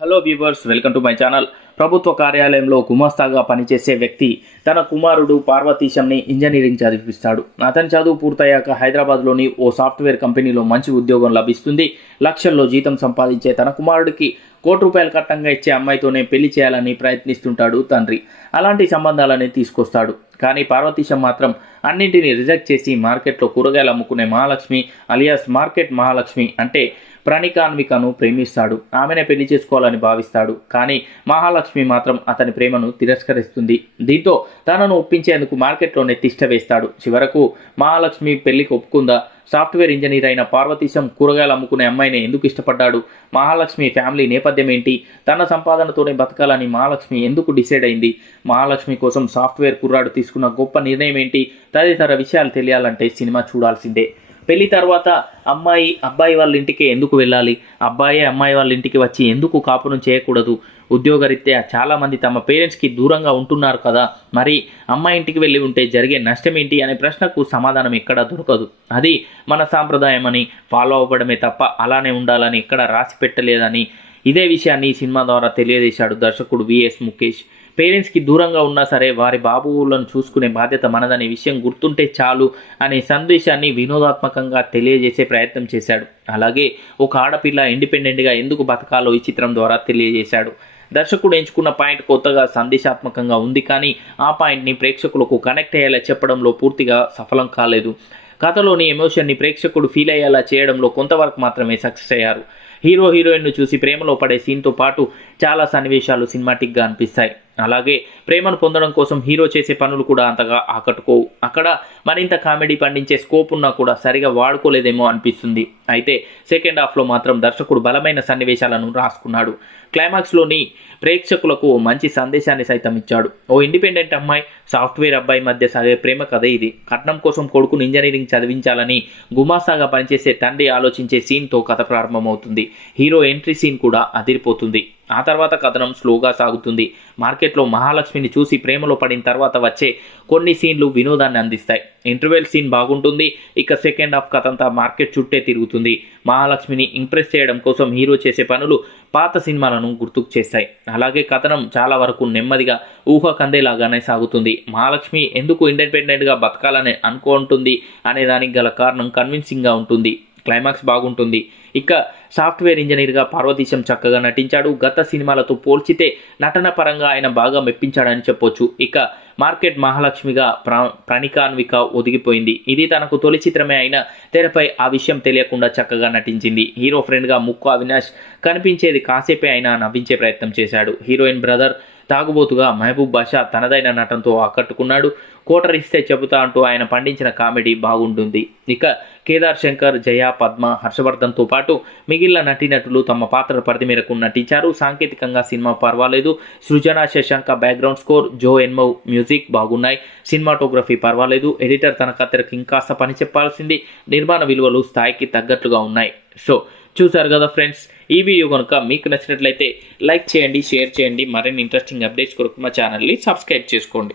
Hello viewers welcome to my channel ప్రభుత్వ కార్యాలయంలో గుమాస్తాగా పనిచేసే వ్యక్తి తన కుమారుడు పార్వతీశంని ఇంజనీరింగ్ చదివిస్తాడు అతని చదువు పూర్తయ్యాక హైదరాబాద్లోని ఓ సాఫ్ట్వేర్ కంపెనీలో మంచి ఉద్యోగం లభిస్తుంది. లక్షల్లో జీతం సంపాదించే తన కుమారుడికి కోటి రూపాయలు కట్టంగా ఇచ్చే అమ్మాయితోనే పెళ్ళి చేయాలని ప్రయత్నిస్తుంటాడు తండ్రి. అలాంటి సంబంధాలని తీసుకొస్తాడు. కానీ పార్వతీశం మాత్రం అన్నింటినీ రిజెక్ట్ చేసి మార్కెట్లో కూరగాయలు అమ్ముకునే మహాలక్ష్మి అలియాస్ మార్కెట్ మహాలక్ష్మి అంటే ప్రణికాన్వికను ప్రేమిస్తాడు. ఆమెనే పెళ్ళి చేసుకోవాలని భావిస్తాడు. కానీ మహాలక్ష్మి మాత్రం అతని ప్రేమను తిరస్కరిస్తుంది. దీంతో తనను ఒప్పించేందుకు మార్కెట్లోనే తిష్ట వేస్తాడు. చివరకు మహాలక్ష్మి పెళ్ళికి ఒప్పుకుందా? సాఫ్ట్వేర్ ఇంజనీర్ అయిన పార్వతీశం కూరగాయలు అమ్ముకునే అమ్మాయిని ఎందుకు ఇష్టపడ్డాడు? మహాలక్ష్మి ఫ్యామిలీ నేపథ్యం ఏంటి? తన సంపాదనతోనే బతకాలని మహాలక్ష్మి ఎందుకు డిసైడ్ అయింది? మహాలక్ష్మి కోసం సాఫ్ట్వేర్ కుర్రాడు తీసుకున్న గొప్ప నిర్ణయం ఏంటి? తదితర విషయాలు తెలియాలంటే సినిమా చూడాల్సిందే. పెళ్ళి తర్వాత అమ్మాయి అబ్బాయి వాళ్ళ ఇంటికి ఎందుకు వెళ్ళాలి? అబ్బాయి అమ్మాయి వాళ్ళ ఇంటికి వచ్చి ఎందుకు కాపురం చేయకూడదు? ఉద్యోగరీత్యా చాలామంది తమ పేరెంట్స్కి దూరంగా ఉంటున్నారు కదా. మరి అమ్మాయి ఇంటికి వెళ్ళి ఉంటే జరిగే నష్టం ఏంటి అనే ప్రశ్నకు సమాధానం ఎక్కడా దొరకదు. అది మన సాంప్రదాయం అని ఫాలో అవ్వడమే తప్ప అలానే ఉండాలని ఎక్కడ రాసి పెట్టలేదని ఇదే విషయాన్ని ఈ సినిమా ద్వారా తెలియజేశాడు దర్శకుడు విఎస్ ముఖేష్. పేరెంట్స్కి దూరంగా ఉన్నా సరే వారి బాబువులను చూసుకునే బాధ్యత మనదనే విషయం గుర్తుంటే చాలు అనే సందేశాన్ని వినోదాత్మకంగా తెలియజేసే ప్రయత్నం చేశాడు. అలాగే ఒక ఆడపిల్ల ఇండిపెండెంట్గా ఎందుకు బతకాలో ఈ చిత్రం ద్వారా తెలియజేశాడు. దర్శకుడు ఎంచుకున్న పాయింట్ కొత్తగా సందేశాత్మకంగా ఉంది కానీ ఆ పాయింట్ని ప్రేక్షకులకు కనెక్ట్ అయ్యేలా చెప్పడంలో పూర్తిగా సఫలం కాలేదు. కథలోని ఎమోషన్ని ప్రేక్షకుడు ఫీల్ అయ్యేలా చేయడంలో కొంతవరకు మాత్రమే సక్సెస్ అయ్యారు. హీరో హీరోయిన్ను చూసి ప్రేమలో పడే సీన్తో పాటు చాలా సన్నివేశాలు సినిమాటిక్గా అనిపిస్తాయి. అలాగే ప్రేమను పొందడం కోసం హీరో చేసే పనులు కూడా అంతగా ఆకట్టుకోవు. అక్కడ మరింత కామెడీ పండించే స్కోప్ ఉన్నా కూడా సరిగా వాడుకోలేదేమో అనిపిస్తుంది. అయితే సెకండ్ హాఫ్లో మాత్రం దర్శకుడు బలమైన సన్నివేశాలను రాసుకున్నాడు. క్లైమాక్స్లోని ప్రేక్షకులకు ఓ మంచి సందేశాన్ని సైతం ఇచ్చాడు. ఓ ఇండిపెండెంట్ అమ్మాయి సాఫ్ట్వేర్ అబ్బాయి మధ్య సాగే ప్రేమ కథ ఇది. కట్నం కోసం కొడుకును ఇంజనీరింగ్ చదివించాలని గుమాసాగా పనిచేసే తండ్రి ఆలోచించే సీన్తో కథ ప్రారంభమవుతుంది. హీరో ఎంట్రీ సీన్ కూడా అదిరిపోతుంది. ఆ తర్వాత కథనం స్లోగా సాగుతుంది. మార్కెట్లో మహాలక్ష్మిని చూసి ప్రేమలో పడిన తర్వాత వచ్చే కొన్ని సీన్లు వినోదాన్ని అందిస్తాయి. ఇంటర్వెల్ సీన్ బాగుంటుంది. ఇక సెకండ్ హాఫ్ కథ అంతా మార్కెట్ చుట్టే తిరుగుతుంది. మహాలక్ష్మిని ఇంప్రెస్ చేయడం కోసం హీరో చేసే పనులు పాత సినిమాలను గుర్తుకు చేస్తాయి. అలాగే కథనం చాలా వరకు నెమ్మదిగా ఊహ కందేలాగానే సాగుతుంది. మహాలక్ష్మి ఎందుకు ఇండిపెండెంట్గా బతకాలని అనుకుంటుంది అనే దానికి గల కారణం కన్విన్సింగ్గా ఉంటుంది. క్లైమాక్స్ బాగుంటుంది. ఇక సాఫ్ట్వేర్ ఇంజనీర్గా పార్వతీశం చక్కగా నటించాడు. గత సినిమాలతో పోల్చితే నటన పరంగా ఆయన బాగా మెప్పించాడని చెప్పొచ్చు. ఇక మార్కెట్ మహాలక్ష్మిగా ప్ర ప్రణికాన్విక ఒదిగిపోయింది. ఇది తనకు తొలి చిత్రమే అయినా తెరపై ఆ విషయం తెలియకుండా చక్కగా నటించింది. హీరో ఫ్రెండ్గా ముక్కు అవినాష్ కనిపించేది కాసేపే అయినా నవ్వించే ప్రయత్నం చేశాడు. హీరోయిన్ బ్రదర్ తాగుబోతుగా మహబూబ్ బాషా తనదైన నటనతో ఆకట్టుకున్నాడు. కోటర్ ఇస్తే చెబుతా అంటూ ఆయన పండించిన కామెడీ బాగుంటుంది. ఇక కేదార్ శంకర్ జయ పద్మ హర్షవర్ధన్తో పాటు మిగిలిన నటీనటులు తమ పాత్ర పరిధి మేరకు నటించారు. సాంకేతికంగా సినిమా పర్వాలేదు. సృజన శశాంక బ్యాక్గ్రౌండ్ స్కోర్ జో ఎన్మౌ మ్యూజిక్ బాగున్నాయి. సినిమాటోగ్రఫీ పర్వాలేదు. ఎడిటర్ తన కత్తెరకు ఇంకాస్త పని చెప్పాల్సింది. నిర్మాణ విలువలు స్థాయికి తగ్గట్లుగా ఉన్నాయి. సో చూసారు కదా ఫ్రెండ్స్ ఈ వీడియో కనుక మీకు నచ్చినట్లయితే లైక్ చేయండి షేర్ చేయండి. మరిన్ని ఇంట్రెస్టింగ్ అప్డేట్స్ కొరకు మా ఛానల్ని సబ్స్క్రైబ్ చేసుకోండి.